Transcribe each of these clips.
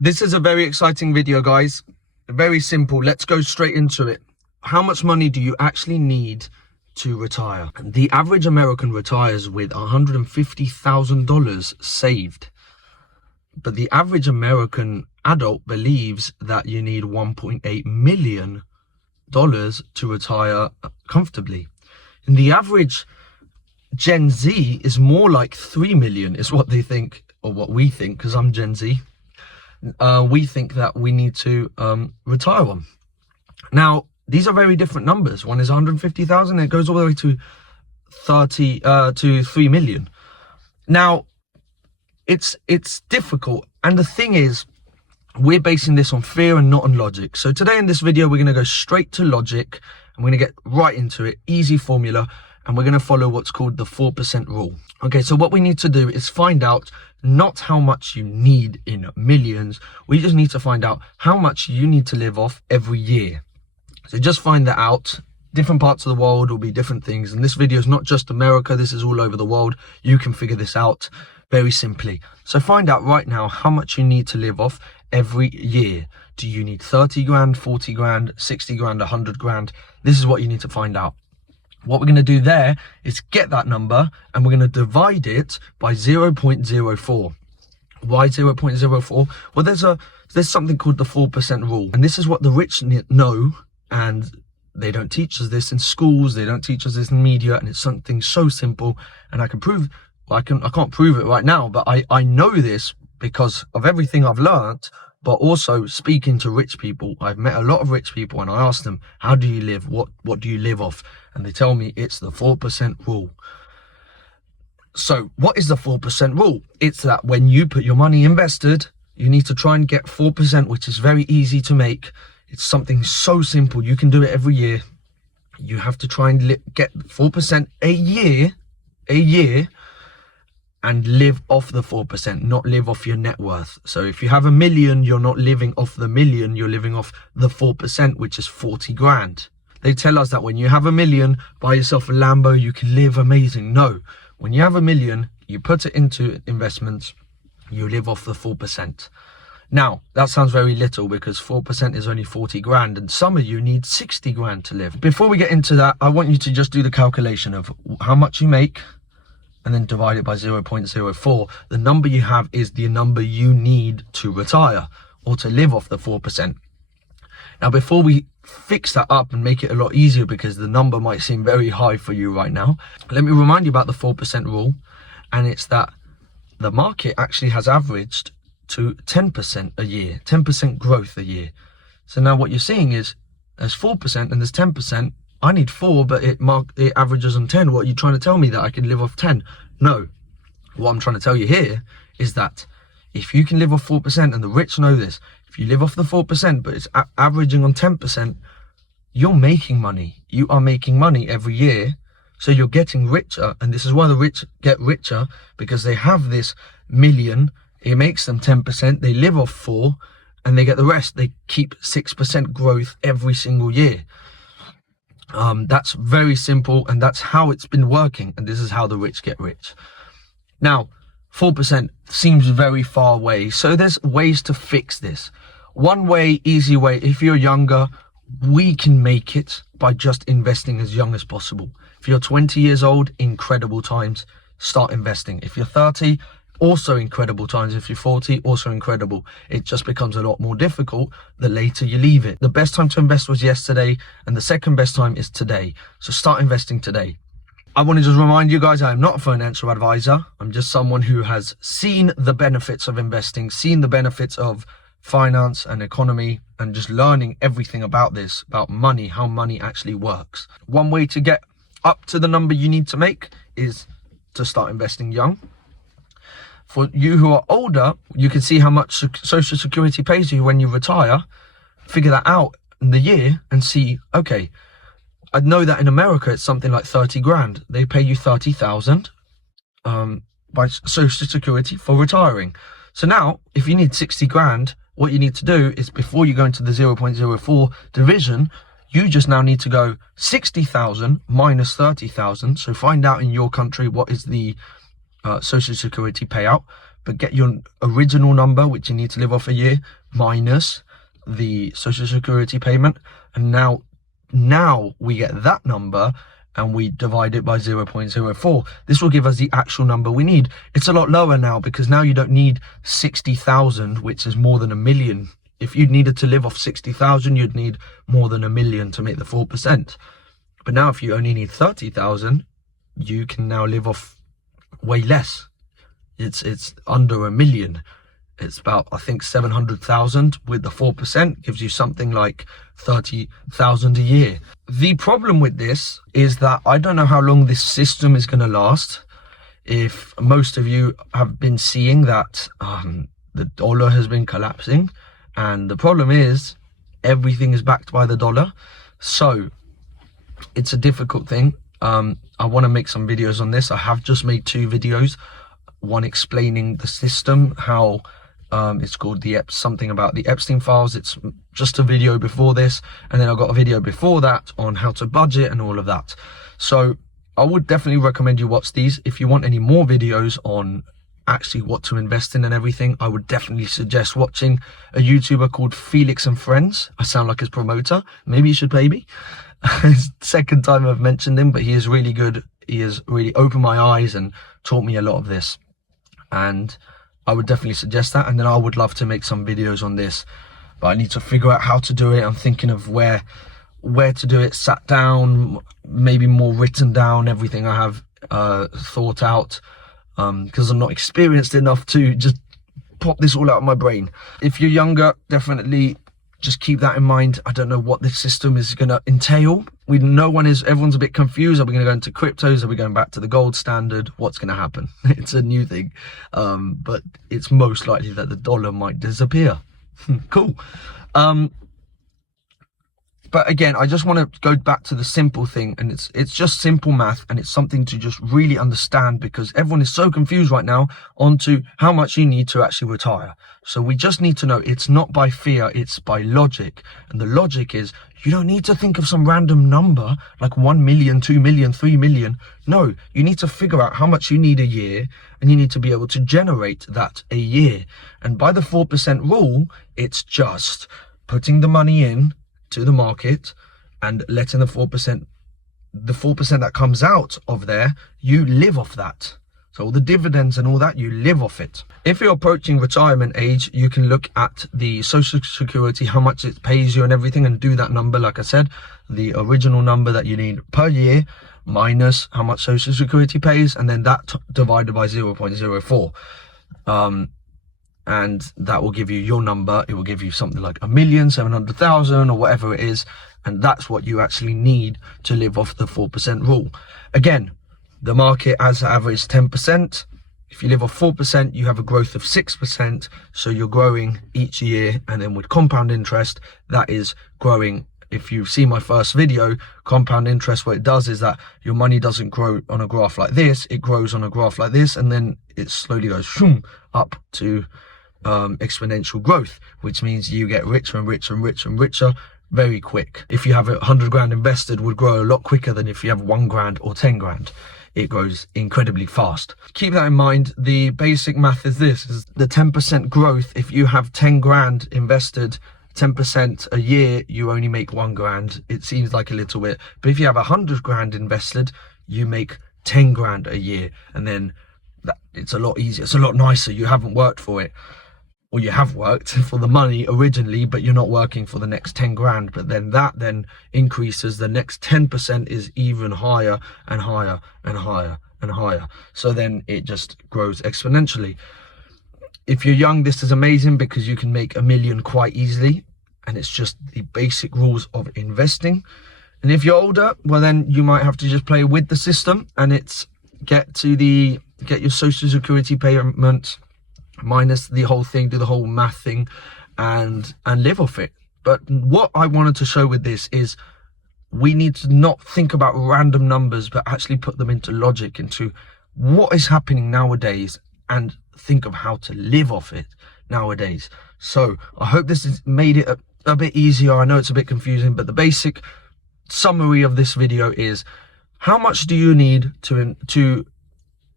This is a very exciting video, guys. Very simple. Let's go straight into it. How much money do you actually need to retire? The average American retires with $150,000 saved. But the average American adult believes that you need $1.8 million to retire comfortably. And the average Gen Z is more like 3 million is what they think, or what we think, because I'm Gen Z. We think that we need to retire one. Now, these are very different numbers. One is 150,000, it goes all the way to 3 million. Now, it's difficult, and the thing is, we're basing this on fear and not on logic. So today in this video, we're going to go straight to logic, and we're going to get right into it. Easy formula, and we're going to follow what's called the 4% rule. Okay, so what we need to do is find out not how much you need in millions. We just need to find out how much you need to live off every year. So just find that out. Different parts of the world will be different things. And this video is not just America. This is all over the world. You can figure this out very simply. So find out right now how much you need to live off every year. Do you need 30 grand, 40 grand, 60 grand, 100 grand? This is what you need to find out. What we're going to do there is get that number, and we're going to divide it by 0.04. Why 0.04? Well, there's something called the 4% rule, and this is what the rich know, and they don't teach us this in schools, they don't teach us this in media, and it's something so simple. And I can't prove it right now, but I know this because of everything I've learned, but also speaking to rich people. I've met a lot of rich people, and I ask them, how do you live? What do you live off? And they tell me it's the 4% rule. So what is the 4% rule? It's that when you put your money invested, you need to try and get 4%, which is very easy to make. It's something so simple. You can do it every year. You have to try and get 4% a year, and live off the 4%, not live off your net worth. So if you have $1 million, you're not living off the million, you're living off the 4%, which is 40 grand. They tell us that when you have $1 million, buy yourself a Lambo, you can live amazing. No, when you have $1 million, you put it into investments, you live off the 4%. Now, that sounds very little because 4% is only 40 grand, and some of you need 60 grand to live. Before we get into that, I want you to just do the calculation of how much you make, and then divide it by 0.04. The number you have is the number you need to retire or to live off the 4%. Now, before we fix that up and make it a lot easier, because the number might seem very high for you right now, let me remind you about the 4% rule. And it's that the market actually has averaged to 10% a year, 10% growth a year. So now what you're seeing is there's 4% and there's 10%. I need 4, but it averages on 10. What are you trying to tell me, that I can live off 10? No. What I'm trying to tell you here is that if you can live off 4%, and the rich know this, if you live off the 4%, but it's averaging on 10%, you're making money. You are making money every year. So you're getting richer. And this is why the rich get richer, because they have this million. It makes them 10%. They live off 4, and they get the rest. They keep 6% growth every single year. That's very simple, and that's how it's been working, and this is how the rich get rich. Now, 4% seems very far away, so there's ways to fix this. One way, easy way, if you're younger, we can make it by just investing as young as possible. If you're 20 years old, incredible times, start investing. If you're 30, also incredible times. If you're 40, also incredible. It just becomes a lot more difficult the later you leave it. The best time to invest was yesterday, and the second best time is today. So start investing today. I want to just remind you guys, I am not a financial advisor. I'm just someone who has seen the benefits of investing, seen the benefits of finance and economy, and just learning everything about this, about money, how money actually works. One way to get up to the number you need to make is to start investing young. For you who are older, you can see how much Social Security pays you when you retire. Figure that out in the year and see, okay, I know that in America it's something like 30 grand. They pay you 30,000 by Social Security for retiring. So now, if you need 60 grand, what you need to do is, before you go into the 0.04 division, you just now need to go 60,000 minus 30,000. So find out in your country what is the Social Security payout. but get your original number, which you need to live off a year, minus the social security payment. And now we get that number and we divide it by 0.04. This will give us the actual number we need. It's a lot lower now, because now you don't need 60,000, which is more than 1 million. If you needed to live off 60,000, you'd need more than 1 million to make the 4%. But now if you only need 30,000, you can now live off way less. It's under 1 million. It's about, I think, 700,000 with the 4% gives you something like 30,000 a year. The problem with this is that I don't know how long this system is going to last. If most of you have been seeing that the dollar has been collapsing, and the problem is everything is backed by the dollar. So it's a difficult thing. I want to make some videos on this. I have just made 2 videos. One explaining the system, how it's called something about the Epstein files. It's just a video before this, and then I got a video before that on how to budget and all of that. So I would definitely recommend you watch these. If you want any more videos on actually what to invest in and everything, I would definitely suggest watching a YouTuber called Felix and Friends. I sound like his promoter. Maybe you should pay me. It's the second time I've mentioned him, but he is really good. He has really opened my eyes and taught me a lot of this, and I would definitely suggest that. And then I would love to make some videos on this, but I need to figure out how to do it. I'm thinking of where to do it, sat down, maybe more written down, everything I have thought out, because I'm not experienced enough to just pop this all out of my brain. If you're younger, definitely just keep that in mind. I don't know what this system is going to entail. Everyone's a bit confused. Are we going to go into cryptos? Are we going back to the gold standard? What's going to happen? It's a new thing. But it's most likely that the dollar might disappear. Cool. But again, I just want to go back to the simple thing, and it's just simple math, and it's something to just really understand, because everyone is so confused right now onto how much you need to actually retire. So we just need to know it's not by fear, it's by logic. And the logic is you don't need to think of some random number like 1 million, 2 million, 3 million. No, you need to figure out how much you need a year, and you need to be able to generate that a year. And by the 4% rule, it's just putting the money in to the market and letting the 4% that comes out of there, you live off that. So all the dividends and all that, you live off it. If you're approaching retirement age, you can look at the social security, how much it pays you and everything, and do that number. Like I said, the original number that you need per year minus how much social security pays, and then that divided by 0.04. And that will give you your number. It will give you something like 1,700,000 or whatever it is. And that's what you actually need to live off the 4% rule. Again, the market has averaged 10%. If you live off 4%, you have a growth of 6%. So you're growing each year. And then with compound interest, that is growing. If you see my first video, compound interest, what it does is that your money doesn't grow on a graph like this. It grows on a graph like this. And then it slowly goes up to exponential growth, which means you get richer and richer and richer and richer very quick. If you have 100 grand invested, would grow a lot quicker than if you have 1 grand or 10 grand. It grows incredibly fast. Keep that in mind. The basic math is this, is the 10% growth. If you have 10 grand invested, 10% a year, you only make 1 grand. It seems like a little bit, but if you have 100 grand invested, you make 10 grand a year. And then it's a lot easier. It's a lot nicer. You haven't worked for it. Or you have worked for the money originally, but you're not working for the next 10 grand. But then that then increases. The next 10% is even higher and higher and higher and higher. So then it just grows exponentially. If you're young, this is amazing because you can make 1 million quite easily. And it's just the basic rules of investing. And if you're older, well, then you might have to just play with the system, and it's get your social security payment minus the whole thing, do the whole math thing, and live off it. But what I wanted to show with this is we need to not think about random numbers, but actually put them into logic, into what is happening nowadays, and think of how to live off it nowadays. So I hope this has made it a bit easier. I know it's a bit confusing, but the basic summary of this video is, how much do you need to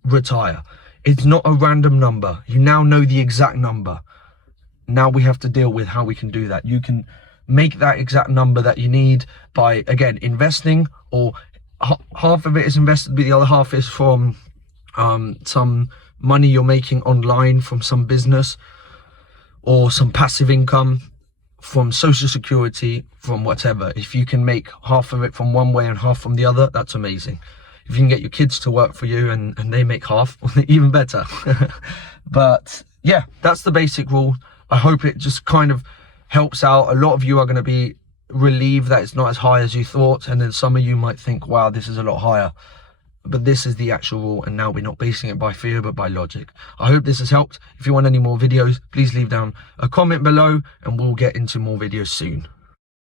retire? It's not a random number. You now know the exact number. Now we have to deal with how we can do that. You can make that exact number that you need by, again, investing, or half of it is invested, but the other half is from some money you're making online from some business, or some passive income from social security, from whatever. If you can make half of it from one way and half from the other, that's amazing. If you can get your kids to work for you and they make half, even better. But yeah, that's the basic rule. I hope it just kind of helps out. A lot of you are going to be relieved that it's not as high as you thought, and then some of you might think, wow, this is a lot higher. But this is the actual rule, and now we're not basing it by fear but by logic. I hope this has helped. If you want any more videos, please leave down a comment below and we'll get into more videos soon.